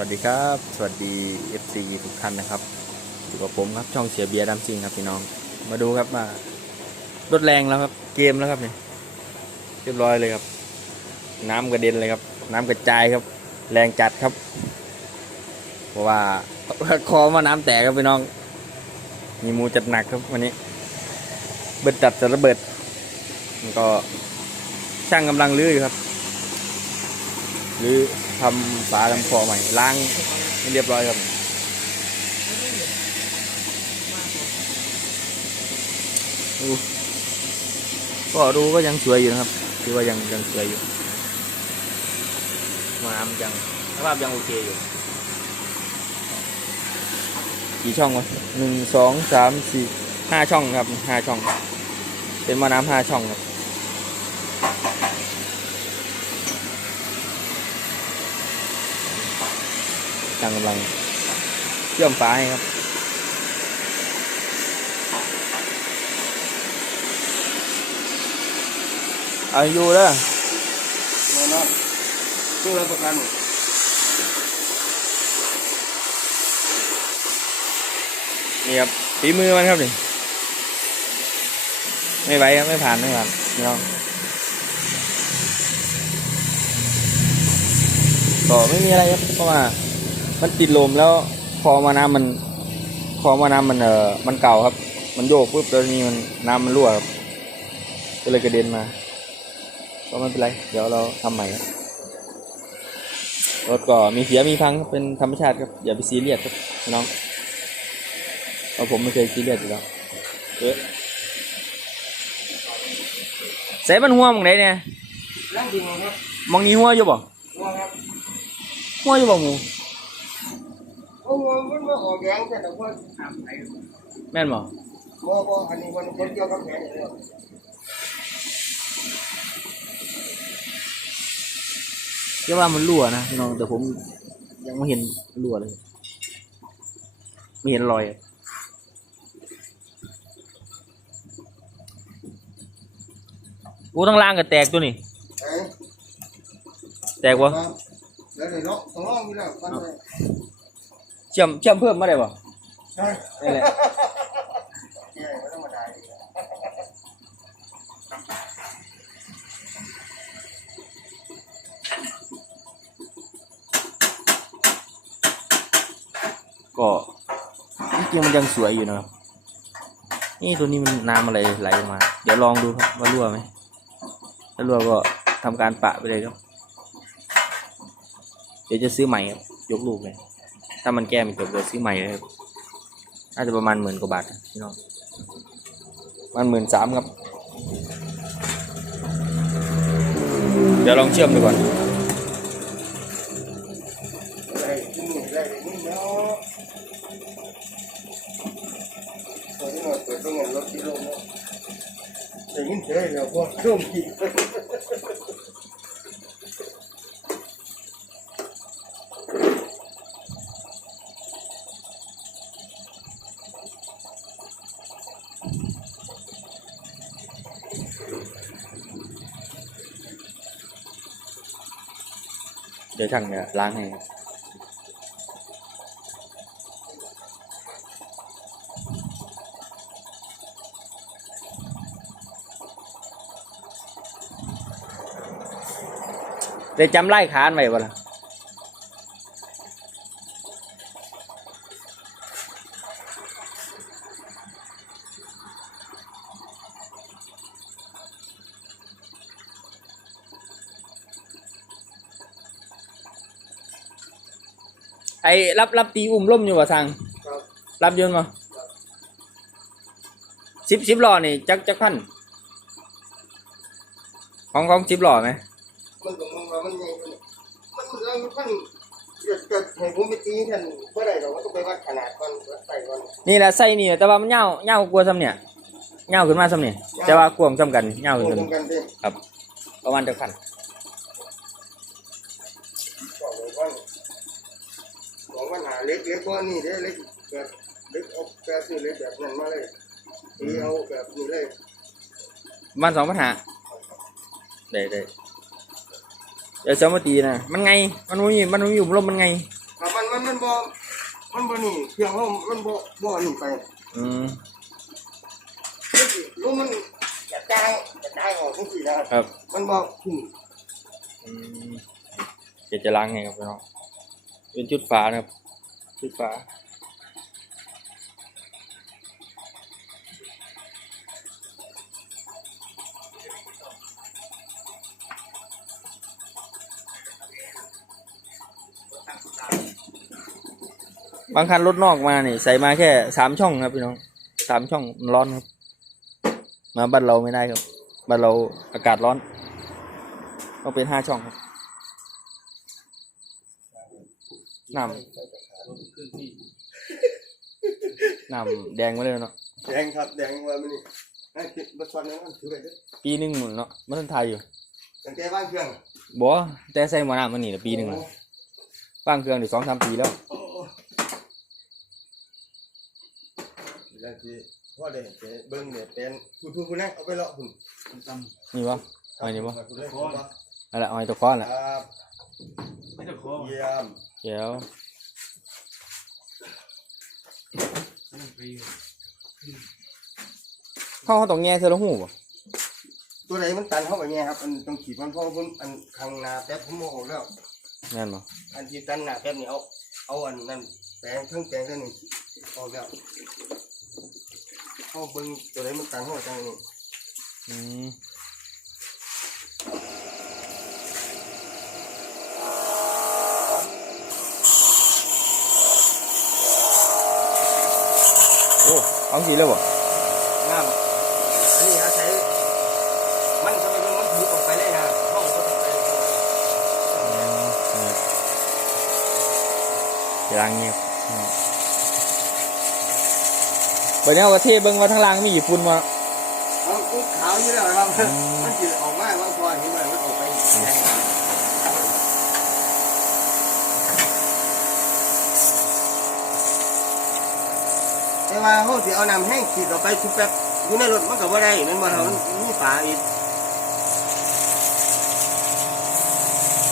วัสดีครับ สวัสดี FC ทุกท่านนะครับ อยู่กับผมครับช่องเสียเบียร์ดำซิงครับพี่น้อง มาดูครับมารถแรงแล้วครับ เกมแล้วครับเนี่ยเรียบร้อยเลยครับ น้ำกระเด็นเลยครับ น้ำกระจายครับ แรงจัดครับ เพราะว่าคอมาน้ำแตกครับพี่น้อง มีมูจัดหนักครับวันนี้ เบิดจัดจะระเบิด มันก็ช่างกำลังลื้ออยู่ครับหรือ ทำฝาทำคอใหม่ล้างให้เรียบร้อยครับดูก็ดูก็ยังสวยอยู่นะครับคือว่ายังยังสวยอยู่มาน้ำยังสภาพยังโอเคอยู่ กี่ช่องวะหนึ่งสองสามสี่ห้าช่องครับห้าช่อง เป็นมาน้ำห้าช่องครับ ช่างกำลังเชื่อมฝาให้ครับเอาอยู่เด้อมาเนาะตู้รับประกันนี่ครับฝีมือมันครับนี่ไม่ไหวครับไม่ผ่านไม่ผ่านพี่น้องก็ไม่มีอะไรครับเพราะว่า มันติดลมแล้วคอมาน้ำมันคอมาน้ำมันเออมันเก่าครับ มันโยกปุ๊บแล้วนี่มันน้ำมันรั่วครับก็เลยกระเด็นมาก็ไม่เป็นไร เดี๋ยวเราทำใหม่ครับรถก็มีเสียมีพังครับเป็นธรรมชาติครับ อย่าไปซีเรียสครับพี่น้องเพราะผมไม่เคยซีเรียสอยู่แล้วเอ๊ะใส่มันหัวมองไหนเนี่ยนั่งดูครับมองนี้หัวอยู่บ่ว่าครับหัวอยู่บ่หมู โอ้โหมันมาออกแยงแต่ละคนทำไปแม่นบ่บ่บ่อันนี้มันคนเกี่ยวกับแผนเลยเรียกว่ามันรั่วนะพี่น้องแต่ผมยังไม่เห็นรั่วเลย ไม่เห็นรอยอะโอ้ทั้งล่างก็แตกตัวนี่เอ้ยแตกวะแล้วเดี๋ยวเนาะต้องลองอยู่แล้วกันเลยเชื่อมเชื่อมเพิ่มมาได้บ่ใช่นี่แหละใช่ไม่ธรรมดาอยู่แล้วก็จริงๆมันยังสวยอยู่นะครับนี่ตัวนี้มันน้ำอะไรไหลออกมา เดี๋ยวลองดูครับว่ารั่วไหมถ้ารั่วก็ทำการปะไปเลยครับ เดี๋ยวจะซื้อใหม่ครับยกลูกเลย ถ้ามันแก้ไม่จบเดี๋ยวซื้อใหม่เลยน่าจะประมาณหมื่นกว่าบาทพี่น้องมันหมื่นสามครับ เดี๋ยวลองเชื่อมดูก่อน ดี๋ยวช่างเนี่ยล้างให้ครับได้จำไล่ขานไว้บ่ล่ะ ไอ้รับรับตีอุ้มล่มอยู่บ่สั่งครับรับยนต์มาสิบสิบล้อนี่จักจักพันของของสิบล้อไหมมันก็มันว่ามันใหญ่กว่านี้มันเราท่านจะจะให้ผมไปตีท่านบ่ได้ดอกมันต้องไปวัดขนาดก่อนวัดไส้ก่อนนี่แหละไส้นี่แต่ว่ามันเงาเงากลัวาซ้ำเนี่ยเงาขึ้นมาซ้ำเนี่ยแต่ว่ากวางซ้ำกันเงาขึ้นรกันวมกันเด้อครับประมาณจักพันบอ บอกว่าหาเล็กเล็กกว่านี่เด้อเล็กแบบเล็กเอาแบบซื้อเล็กแบบนั้นมาเลยตีเอาแบบนี้เลยประมาณสองพันหาได้ได้เดี๋ยวสามาตีนะมันไง มันไม่มีมันไม่อยู่ลมมันไงครับมันมันบ่มันบ่นี่เครื่องเรามันบ่บ่นี่ไปอืมรู้มันจะจ่ายจะจ่ายออกทั้งสี่นะครับ มันบ่คุ้มอืมเดี๋ยวจะล้างไงครับพี่น้องเป็นชุดฝานะครับ ชุดฝาบางคันรถนอกมานี่ใส่มาแค่สามช่องครับพี่น้องสามช่องมันร้อนครับ มาบ้านเราไม่ได้ครับบ้านเราอากาศร้อน ต้องเป็นห้าช่องครับ น้ำน้ำแดงมาเลยเนาะแดงครับแดงว่ามันนี่ให้ติดบัตรซอนนั้นมันถือไปเด้อปีหนึ่งหมุนเนาะมันทันไทยอยู่ตั้งแต่บ้านเครื่องบ่แต่ใส่หมอน้ำมันนี่ละปีหนึ่งน่ะบ้างเครื่องถึงสองสามปีแล้วโอ้โหแล้วที่พ่อได้เห็นเบิ่งเนี่ยเป็นคุณคุณคุณนะเอาไปเลาะคุณคุณจำนี่วะเอาอันนี้วะคุณเลยคุณบ่อะไรเอาไอ้ตัวก้อนคแหละรับไม่ต้องขอเยี่ยม เดี๋ยวไปเข้าเขาต้องแง่เธอละหูบ่ตัวไหนมันตันเข้าไปไงครับอันต้องขีดมันเพราะว่าผมอันข้างหน้าแป๊บผมโมโหแล้วแน่นบ่อันที่ตันหน้าแป๊บนี่เอาเอาอันนั้นแปลงทั้งแปลงทั้งนี้ออกแล้วเข้าเบิ่งตัวไหนมันตันเข้าจังนี่อืม เอาสีเลยบ่น้ำอันนี้อาศัยมันทำไมมันถือออกไปเลยนะห้องก็ต้องไปจะล้างเงียบเบิ่งเอากระเทศเบิ่งว่าทางล่างมีญี่ปุ่นมาเอาปุ๊บขาวอยู่แล้วครับมันถือออกมาบางพอเห็นไหมมันออกไปแดง แต่ว่าเขาสิเอาน้ำแห้งขีดออกไปทุกแป๊บอยู่ในรถมันก็บ่ได้มันบ่เท่ามันมีฝาอีก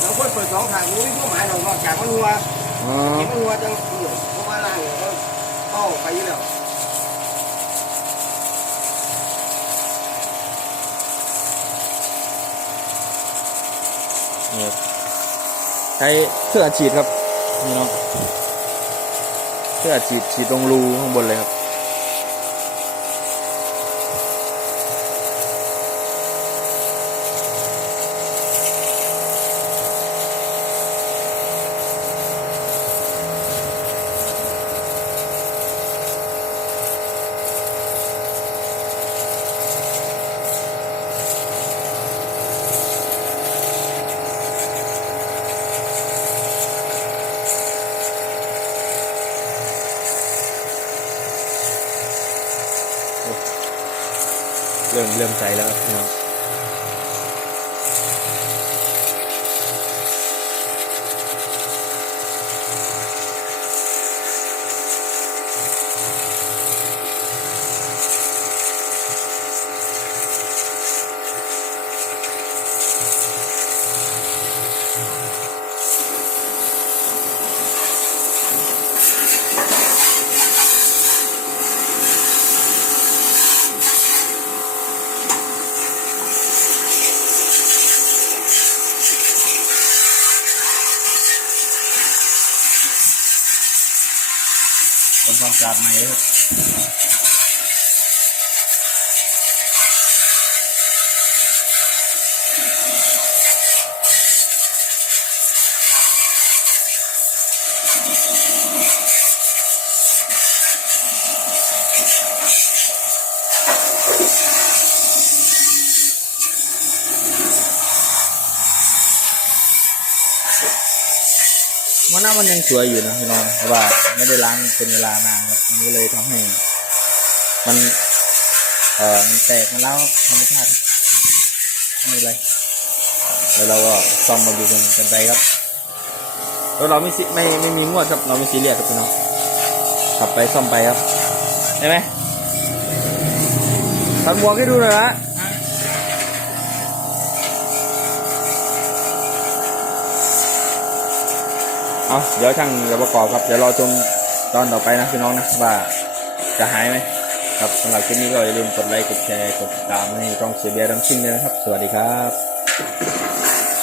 เราควรเปิดสองทางนี้ผู้หมายเรานอกจากมันหัวอ๋อเห็นมันหัวจังเหี่ยวเพราะว่าล่างเนี่ยเขาเข้าไปอยู่แล้วนี่ครับใช้เสื้ออัดฉีดครับนี่เนาะ เพื่อฉีดฉีดลงรูข้างบนเลยครับ เริ่มเริ่มใสแล้วครับ พี่น้องทำความสะอาดใหม่ครับ มันน้ามันยังสวยอยู่นะพี่น้องเพราะว่าไม่ได้ล้างเป็นเวลานานครับมันก็เลยทำให้ มัน เอ่อมันแตกมาแล้วธรรมชาติไม่เป็นไรแล้วเราก็ซ่อมมาดูกันกันไปครับแล้วเราไม่ซีไม่ไม่มีงวดครับเราไม่ซีเรียสครับพี่น้องขับไปซ่อมไปครับได้ไหมทำหมวให้ดูหน่อยฮะ เอาเดี๋ยวช่างจะประกอบครับ เดี๋ยวรอชมตอนต่อไปนะพี่น้องนะว่าจะหายไหมครับสำหรับคลิปนี้ก็อย่าลืมกดไลค์กดแชร์กดติดตามให้ช่องเสียเบียร์ดังซิ่งด้วยนะครับ สวัสดีครับ